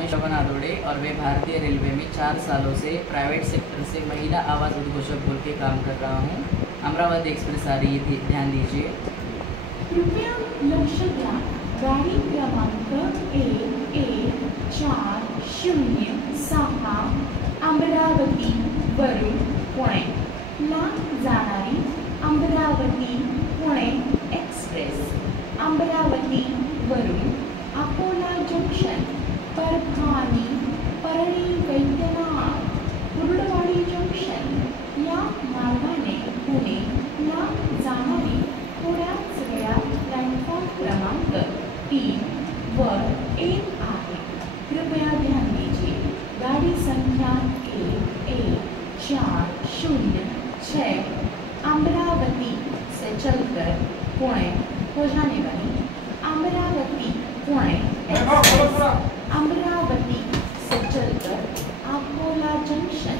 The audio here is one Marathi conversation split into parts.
है शोभा नादोड़े और वे भारतीय रेलवे में 4 सालों से प्राइवेट सेक्टर से महिला आवाज़ उद्घोषक बोल के काम कर रहा हूँ। अमरावती एक्सप्रेस आ रही है, ध्यान दीजिए। कृपया लक्ष द्या, गाडी क्रमांक 1140 अमरावती वरून पुणे ला जाणारी अमरावती पुणे एक्सप्रेस अमरावती वरून अकोला जंक्शन, परभणी, परळी, वैद्यनाथ, कुर्डवाडी जंक्शन या मार्गाने पुणे ला जाणारी थोड्याच वेळात प्लॅटफॉर्म क्रमांक 3 वर येत आहे। कृपया ध्यान दीजिए, गाड़ी संख्या 1140 अमरावती से चलकर पुणे हो जाने वाली अमरावती पुणे एक्सप्रेस अमरावती से चलकर अकोला जंक्शन,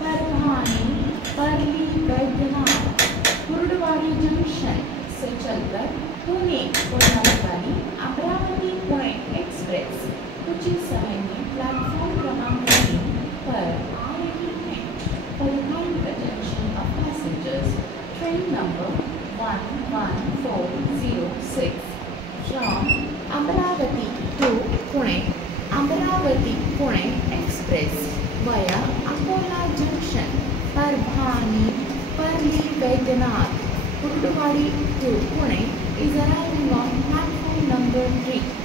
परभणी, परली, वैद्यनाथ, कुर्डवाड़ी जंक्शन से चलकर पुणे हो जाने वाली अमरावती पुणे एक्सप्रेस कुछ ही समय में प्लेटफॉर्म क्रमांक 3 पर आ रही है। For the kind attention of passengers, train number 11406 from Amravati to Pune, Amravati Pune Express via Akola Junction, Parbhani, Parli, Vaidyanath, Kurdwadi to Pune is arriving on platform number 3.